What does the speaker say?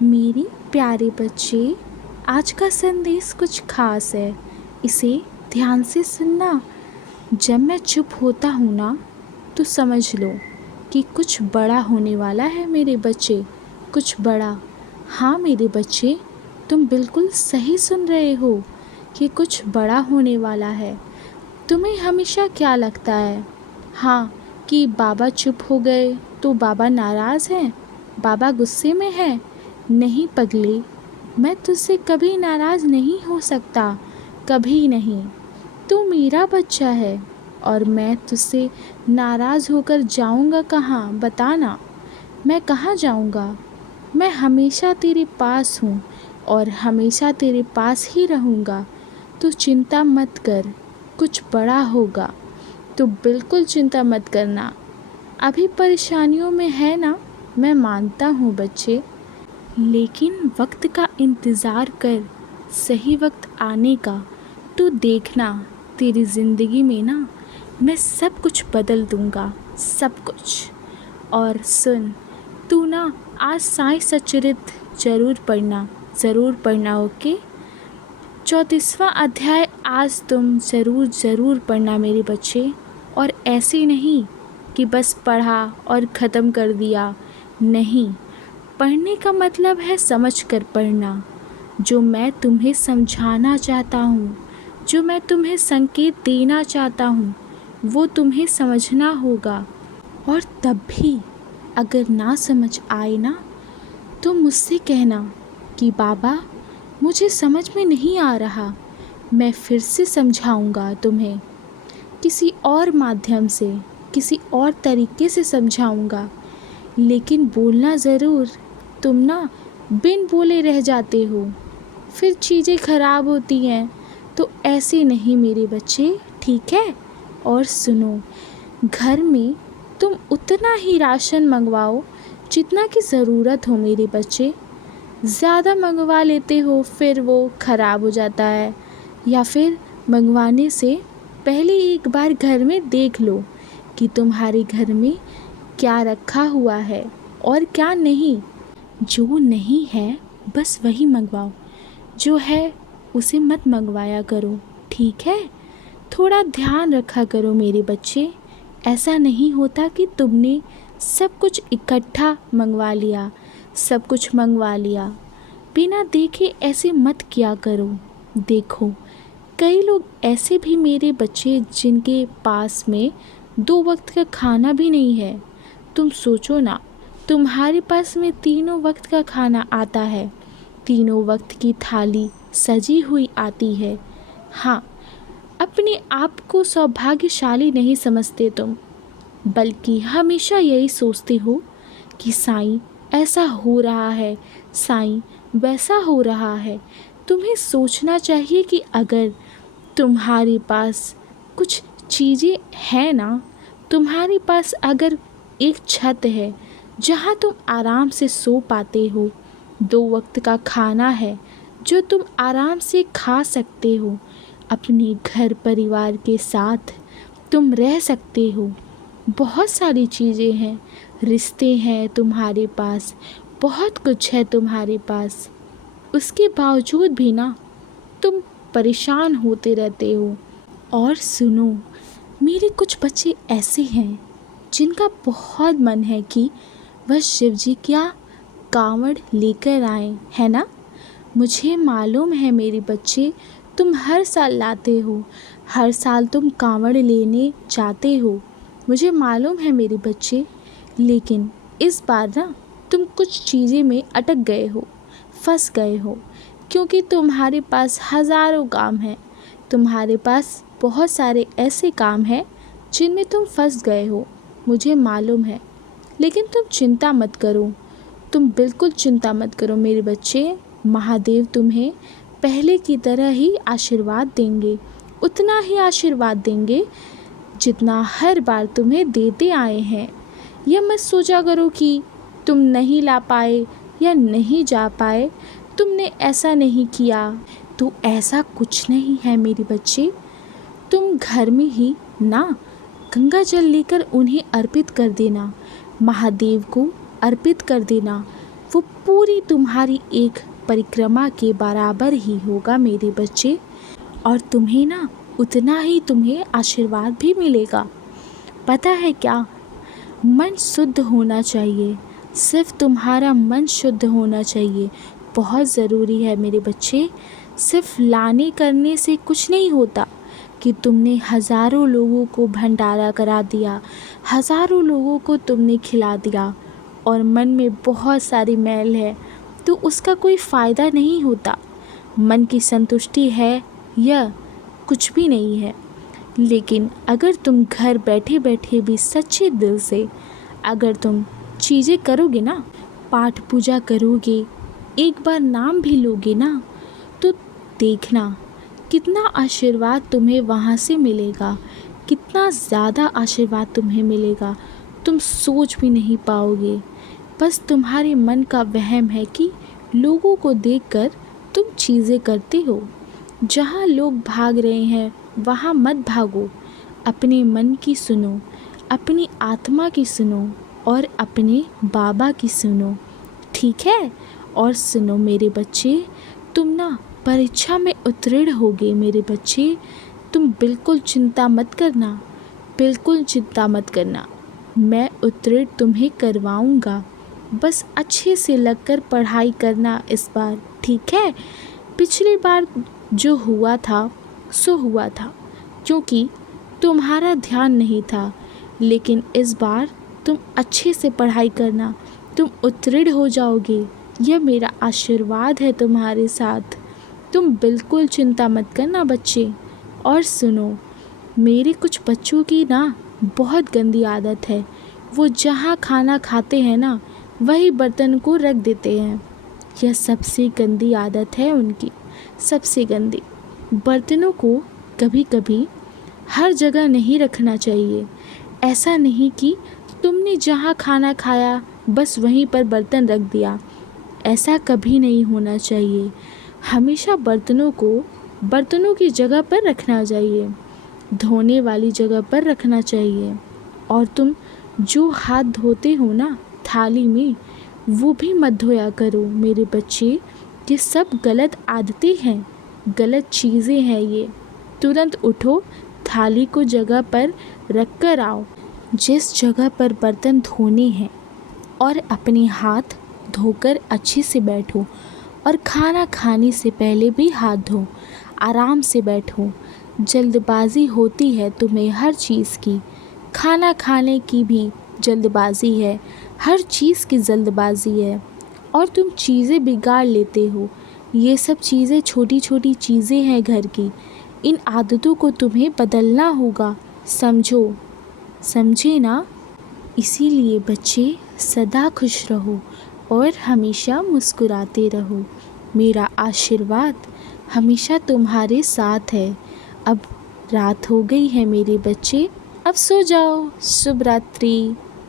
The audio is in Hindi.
मेरे प्यारे बच्चे, आज का संदेश कुछ खास है। इसे ध्यान से सुनना। जब मैं चुप होता हूँ ना, तो समझ लो कि कुछ बड़ा होने वाला है मेरे बच्चे, कुछ बड़ा। हाँ मेरे बच्चे, तुम बिल्कुल सही सुन रहे हो कि कुछ बड़ा होने वाला है। तुम्हें हमेशा क्या लगता है? हाँ, कि बाबा चुप हो गए तो बाबा नाराज़ हैं, बाबा गुस्से में हैं। नहीं पगले, मैं तुझसे कभी नाराज़ नहीं हो सकता, कभी नहीं। तू मेरा बच्चा है और मैं तुझसे नाराज़ होकर जाऊंगा कहाँ, बताना। मैं कहाँ जाऊंगा? मैं हमेशा तेरे पास हूँ और हमेशा तेरे पास ही रहूँगा। तू चिंता मत कर, कुछ बड़ा होगा। तो बिल्कुल चिंता मत करना। अभी परेशानियों में है ना, मैं मानता हूँ बच्चे, लेकिन वक्त का इंतज़ार कर, सही वक्त आने का। तू देखना, तेरी ज़िंदगी में ना मैं सब कुछ बदल दूँगा, सब कुछ। और सुन, तू ना आज साईं सच्चरित ज़रूर पढ़ना, ओके? 34वां अध्याय आज तुम ज़रूर पढ़ना मेरे बच्चे। और ऐसे नहीं कि बस पढ़ा और ख़त्म कर दिया, नहीं। पढ़ने का मतलब है समझ कर पढ़ना। जो मैं तुम्हें समझाना चाहता हूँ, जो मैं तुम्हें संकेत देना चाहता हूँ, वो तुम्हें समझना होगा। और तब भी अगर ना समझ आए ना, तो मुझसे कहना कि बाबा मुझे समझ में नहीं आ रहा। मैं फिर से समझाऊंगा तुम्हें, किसी और माध्यम से, किसी और तरीके से समझाऊंगा। लेकिन बोलना ज़रूर। तुम ना बिन बोले रह जाते हो, फिर चीज़ें ख़राब होती हैं। तो ऐसे नहीं मेरे बच्चे, ठीक है? और सुनो, घर में तुम उतना ही राशन मंगवाओ जितना की ज़रूरत हो मेरे बच्चे। ज़्यादा मंगवा लेते हो, फिर वो ख़राब हो जाता है। या फिर मंगवाने से पहले एक बार घर में देख लो कि तुम्हारे घर में क्या रखा हुआ है और क्या नहीं। जो नहीं है बस वही मंगवाओ, जो है उसे मत मंगवाया करो, ठीक है? थोड़ा ध्यान रखा करो मेरे बच्चे। ऐसा नहीं होता कि तुमने सब कुछ इकट्ठा मंगवा लिया, सब कुछ मंगवा लिया। बिना देखे ऐसे मत किया करो। देखो, कई लोग ऐसे भी मेरे बच्चे जिनके पास में 2 वक्त का खाना भी नहीं है। तुम सोचो ना, तुम्हारे पास में तीनों वक्त का खाना आता है, तीनों वक्त की थाली सजी हुई आती है। हाँ, अपने आप को सौभाग्यशाली नहीं समझते तुम, बल्कि हमेशा यही सोचते हो कि साईं ऐसा हो रहा है, साईं वैसा हो रहा है। तुम्हें सोचना चाहिए कि अगर तुम्हारे पास कुछ चीज़ें हैं ना, तुम्हारे पास अगर एक छत है जहाँ तुम आराम से सो पाते हो, 2 वक्त का खाना है जो तुम आराम से खा सकते हो, अपने घर परिवार के साथ तुम रह सकते हो, बहुत सारी चीज़ें हैं, रिश्ते हैं तुम्हारे पास, बहुत कुछ है तुम्हारे पास। उसके बावजूद भी ना तुम परेशान होते रहते हो। और सुनो, मेरे कुछ बच्चे ऐसे हैं जिनका बहुत मन है कि वह शिव जी क्या कांवड़ लेकर आए, है ना? मुझे मालूम है मेरे बच्चे, तुम हर साल लाते हो, हर साल तुम कांवड़ लेने जाते हो, मुझे मालूम है मेरे बच्चे। लेकिन इस बार ना तुम कुछ चीज़ें में अटक गए हो, फंस गए हो, क्योंकि तुम्हारे पास हज़ारों काम हैं, तुम्हारे पास बहुत सारे ऐसे काम हैं जिनमें तुम फंस गए हो, मुझे मालूम है। लेकिन तुम चिंता मत करो, तुम बिल्कुल चिंता मत करो मेरे बच्चे। महादेव तुम्हें पहले की तरह ही आशीर्वाद देंगे, उतना ही आशीर्वाद देंगे जितना हर बार तुम्हें देते आए हैं। यह मत सोचा करो कि तुम नहीं ला पाए या नहीं जा पाए, तुमने ऐसा नहीं किया। तो ऐसा कुछ नहीं है मेरे बच्चे। तुम घर में ही ना गंगा जल लेकर उन्हें अर्पित कर देना, महादेव को अर्पित कर देना। वो पूरी तुम्हारी एक परिक्रमा के बराबर ही होगा मेरे बच्चे। और तुम्हें ना उतना ही तुम्हें आशीर्वाद भी मिलेगा। पता है क्या, मन शुद्ध होना चाहिए, सिर्फ तुम्हारा मन शुद्ध होना चाहिए, बहुत ज़रूरी है मेरे बच्चे। सिर्फ लाने करने से कुछ नहीं होता कि तुमने हज़ारों लोगों को भंडारा करा दिया, हज़ारों लोगों को तुमने खिला दिया और मन में बहुत सारी मैल है तो उसका कोई फ़ायदा नहीं होता। मन की संतुष्टि है यह कुछ भी नहीं है। लेकिन अगर तुम घर बैठे बैठे भी सच्चे दिल से अगर तुम चीज़ें करोगे ना, पाठ पूजा करोगे, एक बार नाम भी लोगे ना, तो देखना कितना आशीर्वाद तुम्हें वहाँ से मिलेगा, कितना ज़्यादा आशीर्वाद तुम्हें मिलेगा, तुम सोच भी नहीं पाओगे। बस तुम्हारे मन का वहम है कि लोगों को देखकर तुम चीज़ें करते हो। जहाँ लोग भाग रहे हैं वहाँ मत भागो, अपने मन की सुनो, अपनी आत्मा की सुनो और अपने बाबा की सुनो, ठीक है। और सुनो मेरे बच्चे, तुम ना परीक्षा में उत्तीर्ण होगे मेरे बच्चे। तुम बिल्कुल चिंता मत करना, बिल्कुल चिंता मत करना, मैं उत्तीर्ण तुम्हें करवाऊँगा। बस अच्छे से लगकर पढ़ाई करना इस बार, ठीक है। पिछली बार जो हुआ था सो हुआ था, क्योंकि तुम्हारा ध्यान नहीं था। लेकिन इस बार तुम अच्छे से पढ़ाई करना, तुम उत्तीर्ण हो जाओगे, यह मेरा आशीर्वाद है तुम्हारे साथ। तुम बिल्कुल चिंता मत करना बच्चे। और सुनो, मेरे कुछ बच्चों की ना बहुत गंदी आदत है, वो जहाँ खाना खाते हैं ना वही बर्तन को रख देते हैं। यह सबसे गंदी आदत है उनकी, सबसे गंदी। बर्तनों को कभी कभी हर जगह नहीं रखना चाहिए। ऐसा नहीं कि तुमने जहाँ खाना खाया बस वहीं पर बर्तन रख दिया, ऐसा कभी नहीं होना चाहिए। हमेशा बर्तनों की जगह पर रखना चाहिए, धोने वाली जगह पर रखना चाहिए। और तुम जो हाथ धोते हो ना थाली में, वो भी मत धोया करो मेरे बच्चे। ये सब गलत आदतें हैं, गलत चीज़ें हैं ये। तुरंत उठो, थाली को जगह पर रख कर आओ जिस जगह पर बर्तन धोने हैं, और अपने हाथ धोकर अच्छे से बैठो। और खाना खाने से पहले भी हाथ धो, आराम से बैठो। जल्दबाजी होती है तुम्हें हर चीज़ की, खाना खाने की भी जल्दबाजी है, हर चीज़ की जल्दबाजी है, और तुम चीज़ें बिगाड़ लेते हो। ये सब चीज़ें छोटी छोटी चीज़ें हैं घर की, इन आदतों को तुम्हें बदलना होगा, समझो, समझे ना। इसीलिए बच्चे सदा खुश रहो और हमेशा मुस्कुराते रहो। मेरा आशीर्वाद हमेशा तुम्हारे साथ है। अब रात हो गई है मेरे बच्चे, अब सो जाओ। शुभ रात्रि।